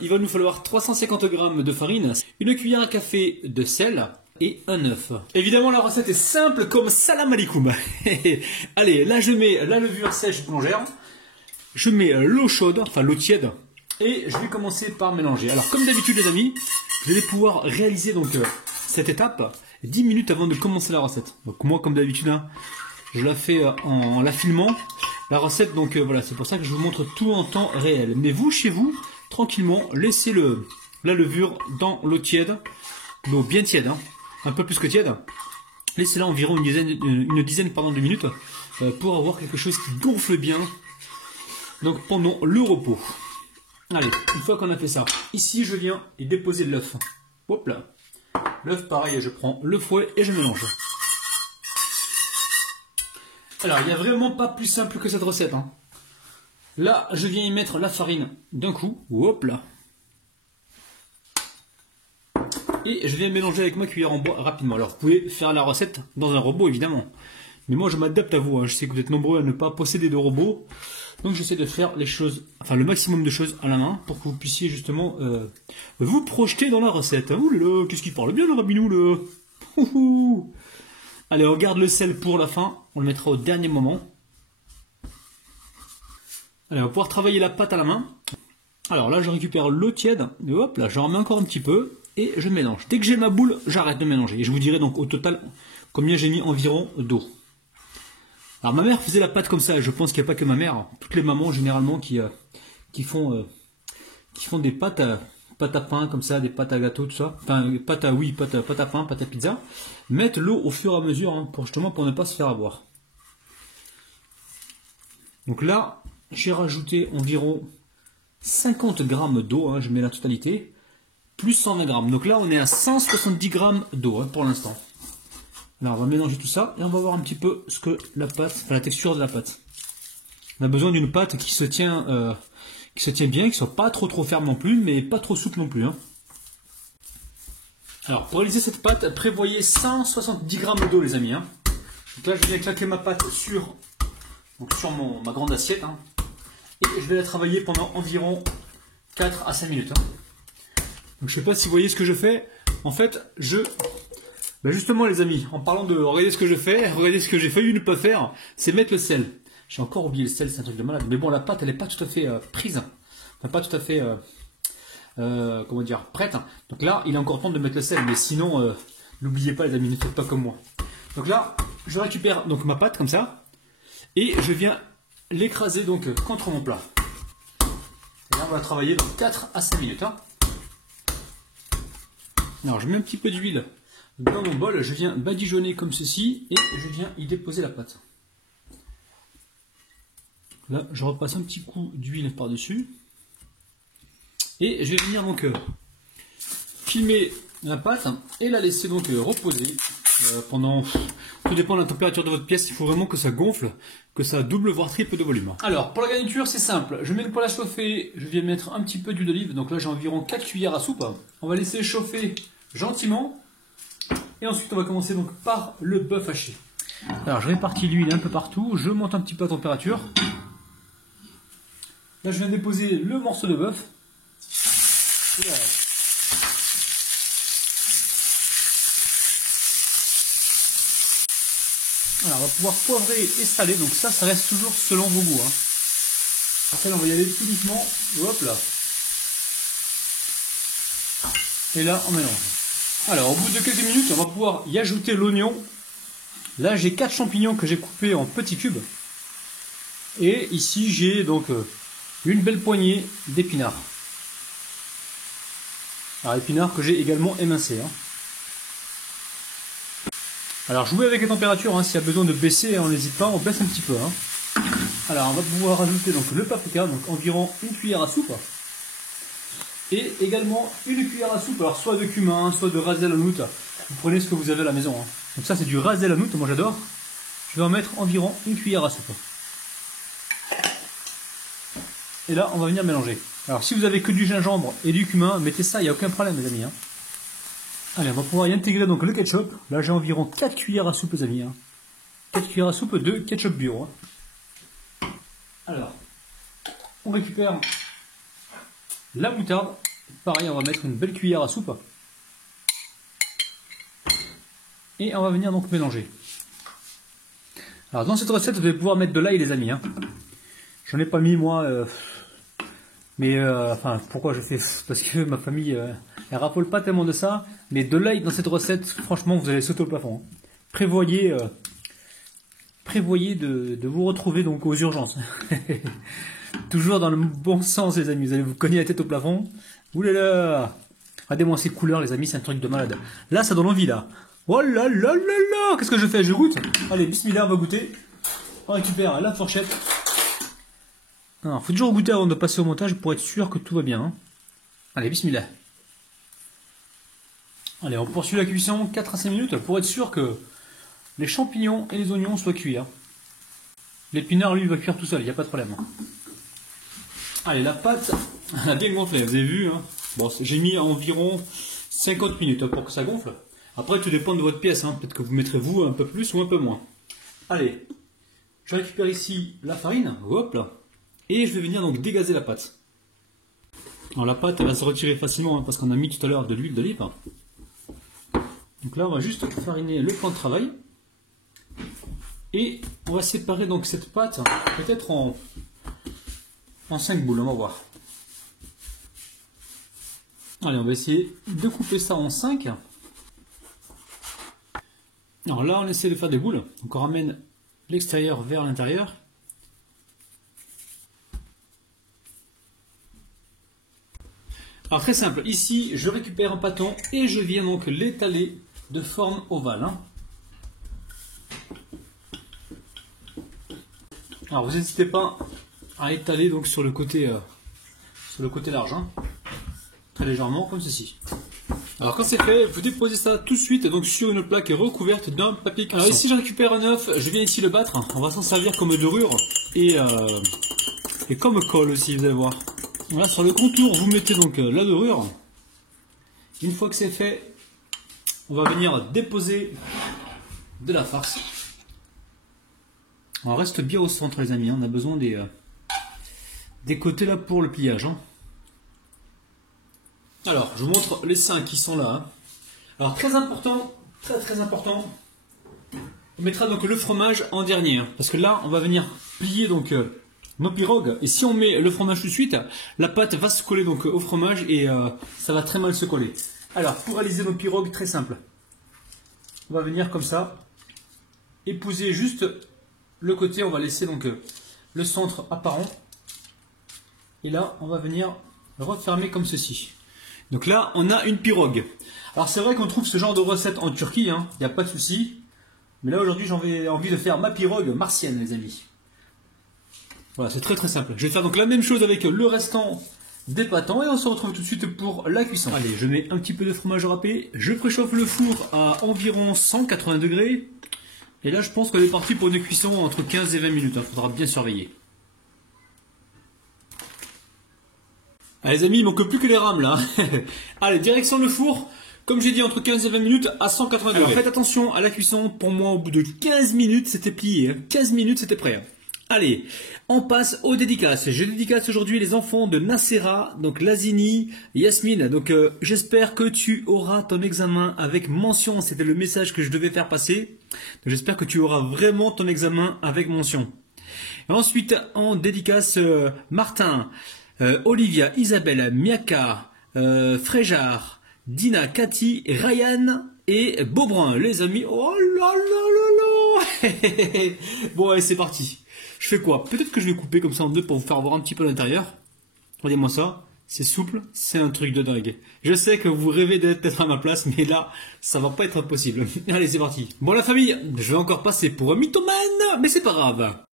Il va nous falloir 350 g de farine, une cuillère à café de sel et un œuf. Évidemment, la recette est simple comme salam alaikum. Allez, là je mets la levure sèche boulangère, je mets l'eau chaude, enfin l'eau tiède, et je vais commencer par mélanger. Alors comme d'habitude les amis, vous allez pouvoir réaliser donc cette étape 10 minutes avant de commencer la recette. Donc moi comme d'habitude, hein, je la fais en la filmant, la recette, donc voilà, c'est pour ça que je vous montre tout en temps réel. Mais vous, chez vous, tranquillement, laissez la levure dans l'eau tiède, l'eau bien tiède, hein, un peu plus que tiède. Laissez-la environ une dizaine de minutes pour avoir quelque chose qui gonfle bien. Donc pendant le repos. Allez, une fois qu'on a fait ça, ici je viens y déposer de l'œuf. Hop là. L'œuf, pareil, je prends le fouet et je mélange. Alors, il n'y a vraiment pas plus simple que cette recette, hein. Là, je viens y mettre la farine d'un coup. Hop là. Et je viens mélanger avec ma cuillère en bois rapidement. Alors, vous pouvez faire la recette dans un robot, évidemment. Mais moi, je m'adapte à vous, hein. Je sais que vous êtes nombreux à ne pas posséder de robot. Donc, j'essaie de faire les choses, enfin, le maximum de choses à la main pour que vous puissiez justement vous projeter dans la recette. Ouh là là, qu'est-ce qu'il parle bien, le rabinou, là. Ouh. Allez, on garde le sel pour la fin. On le mettra au dernier moment. Allez, on va pouvoir travailler la pâte à la main. Alors là, je récupère l'eau tiède. Et hop, là, j'en remets encore un petit peu. Et je mélange. Dès que j'ai ma boule, j'arrête de mélanger. Et je vous dirai donc au total combien j'ai mis environ d'eau. Alors ma mère faisait la pâte comme ça. Et je pense qu'il n'y a pas que ma mère. Toutes les mamans, généralement, qui font des pâtes à pain comme ça, des pâtes à gâteau, tout ça. Enfin, pâte à pain, pâte à pizza. Mettre l'eau au fur et à mesure, hein, pour ne pas se faire avoir. Donc là, j'ai rajouté environ 50 g d'eau, hein, je mets la totalité, plus 120 g. Donc là, on est à 170 g d'eau, hein, pour l'instant. Là, on va mélanger tout ça et on va voir un petit peu ce que la texture de la pâte. On a besoin d'une pâte qui se tient bien, qui soit pas trop ferme non plus, mais pas trop souple non plus, hein. Alors, pour réaliser cette pâte, prévoyez 170 g d'eau, les amis, hein. Donc là, je viens claquer ma pâte sur ma grande assiette, hein, et je vais la travailler pendant environ 4 à 5 minutes. Hein. Donc, je ne sais pas si vous voyez ce que je fais. En fait, justement, les amis, en parlant de regarder ce que je fais, regardez ce que j'ai failli ne pas faire, c'est mettre le sel. J'ai encore oublié le sel, c'est un truc de malade. Mais bon, la pâte, elle n'est pas tout à fait prise. Enfin, pas tout à fait... comment dire, prête. Donc là, il est encore temps de mettre le sel, mais sinon, n'oubliez pas les amis, ne faites pas comme moi. Donc là, je récupère donc ma pâte comme ça, et je viens l'écraser donc contre mon plat. Et là, on va travailler dans 4 à 5 minutes. Hein. Alors, je mets un petit peu d'huile dans mon bol, je viens badigeonner comme ceci, et je viens y déposer la pâte. Là, je repasse un petit coup d'huile par-dessus. Et je vais venir donc filmer la pâte et la laisser donc reposer pendant... Tout dépend de la température de votre pièce, il faut vraiment que ça gonfle, que ça double voire triple de volume. Alors pour la garniture c'est simple, je mets le poêle à chauffer, je viens mettre un petit peu d'huile d'olive, donc là j'ai environ 4 cuillères à soupe. On va laisser chauffer gentiment et ensuite on va commencer donc par le bœuf haché. Alors je répartis l'huile un peu partout, je monte un petit peu la température. Là je viens déposer le morceau de bœuf. Alors, on va pouvoir poivrer et saler, donc ça reste toujours selon vos goûts. Hein. Après, on va y aller tout doucement. Hop là. Et là, on mélange. Alors, au bout de quelques minutes, on va pouvoir y ajouter l'oignon. Là, j'ai 4 champignons que j'ai coupés en petits cubes. Et ici, j'ai donc une belle poignée d'épinards. Alors, épinards que j'ai également émincés. Hein. Alors, jouez avec les températures, hein, s'il y a besoin de baisser, on n'hésite pas, on baisse un petit peu. Hein. Alors, on va pouvoir rajouter donc, le paprika, donc environ une cuillère à soupe. Et également une cuillère à soupe, alors soit de cumin, soit de ras el hanout. Vous prenez ce que vous avez à la maison. Hein. Donc ça, c'est du ras el hanout, moi j'adore. Je vais en mettre environ une cuillère à soupe. Et là, on va venir mélanger. Alors, si vous avez que du gingembre et du cumin, mettez ça, il n'y a aucun problème, les amis. Hein. Allez, on va pouvoir y intégrer donc le ketchup. Là, j'ai environ 4 cuillères à soupe, les amis. Hein. 4 cuillères à soupe de ketchup bio. Hein. Alors, on récupère La moutarde, pareil, on va mettre une belle cuillère à soupe. Et on va venir donc mélanger. Alors dans cette recette, vous allez pouvoir mettre de l'ail les amis. Hein. J'en ai pas mis moi, enfin pourquoi je fais, parce que ma famille, elle raffole pas tellement de ça. Mais de l'ail dans cette recette, franchement, vous allez sauter au plafond. Hein. Prévoyez de vous retrouver donc aux urgences. Toujours dans le bon sens les amis, vous allez vous cogner la tête au plafond. Oulala. Regardez-moi ces couleurs les amis, c'est un truc de malade. Là ça donne envie là. Oh là là là là. Qu'est-ce que je fais? Je goûte. Allez, bismillah, on va goûter. On récupère la fourchette. Alors, faut toujours goûter avant de passer au montage pour être sûr que tout va bien. Hein. Allez, bismillah. Allez, on poursuit la cuisson 4 à 5 minutes pour être sûr que les champignons et les oignons soient cuits. Hein. L'épinard, lui, va cuire tout seul, il n'y a pas de problème. Allez, la pâte, elle a bien gonflé, vous avez vu. Hein. Bon, j'ai mis environ 50 minutes pour que ça gonfle. Après, tout dépend de votre pièce. Hein. Peut-être que vous mettrez vous un peu plus ou un peu moins. Allez, je récupère ici la farine. Hop là. Et je vais venir donc dégazer la pâte. Alors la pâte, elle va se retirer facilement hein, parce qu'on a mis tout à l'heure de l'huile d'olive. Donc là, on va juste fariner le plan de travail. Et on va séparer donc cette pâte peut-être en 5 boules, on va voir. Allez, on va essayer de couper ça en 5. Alors là, on essaie de faire des boules. Donc on ramène l'extérieur vers l'intérieur. Alors très simple, ici je récupère un pâton et je viens donc l'étaler de forme ovale. Hein. Alors vous n'hésitez pas à étaler donc sur le côté large, hein. Très légèrement comme ceci. Alors quand c'est fait, vous déposez ça tout de suite donc sur une plaque recouverte d'un papier cuisson. Alors ici je récupère un œuf, je viens ici le battre, on va s'en servir comme dorure et comme colle aussi, vous allez voir. Voilà, sur le contour vous mettez donc la dorure. Une fois que c'est fait, on va venir déposer de la farce. On reste bien au centre les amis, hein. On a besoin des côtés là pour le pliage. Hein. Alors, je vous montre les 5 qui sont là. Hein. Alors, très important, très important, on mettra donc le fromage en dernier. Hein, parce que là, on va venir plier donc nos pirogues. Et si on met le fromage tout de suite, la pâte va se coller donc au fromage et ça va très mal se coller. Alors, pour réaliser nos pirogues, très simple. On va venir comme ça, épouser juste le côté, on va laisser donc le centre apparent. Et là, on va venir refermer comme ceci. Donc là, on a une pirogue. Alors c'est vrai qu'on trouve ce genre de recette en Turquie, il n'y a pas de souci. Mais là aujourd'hui, j'ai envie de faire ma pirogue martienne, les amis. Voilà, c'est très simple. Je vais faire donc la même chose avec le restant des pâtons et on se retrouve tout de suite pour la cuisson. Allez, je mets un petit peu de fromage râpé. Je préchauffe le four à environ 180 degrés. Et là, je pense qu'on est parti pour une cuisson entre 15 et 20 minutes. Il faudra bien surveiller. Allez les amis, il ne manque plus que les rames là. Allez, direction le four. Comme j'ai dit, entre 15 et 20 minutes à 180 degrés. Alors faites attention à la cuisson. Pour moi, au bout de 15 minutes, c'était plié. 15 minutes, c'était prêt. Allez, on passe aux dédicaces. Je dédicace aujourd'hui les enfants de Nacera, donc Lazini, Yasmine. Donc j'espère que tu auras ton examen avec mention. C'était le message que je devais faire passer. J'espère que tu auras vraiment ton examen avec mention. Et ensuite, en dédicace, Martin, Olivia, Isabelle, Miaka, Fréjard, Dina, Cathy, Ryan et Beaubrun. Les amis, oh là là là là. Bon, allez, c'est parti. Je fais quoi? Peut-être que je vais couper comme ça en deux pour vous faire voir un petit peu l'intérieur. Regardez-moi ça. C'est souple, c'est un truc de dingue. Je sais que vous rêvez d'être à ma place, mais là, ça va pas être possible. Allez, c'est parti. Bon, la famille, je vais encore passer pour un mythomane, mais c'est pas grave.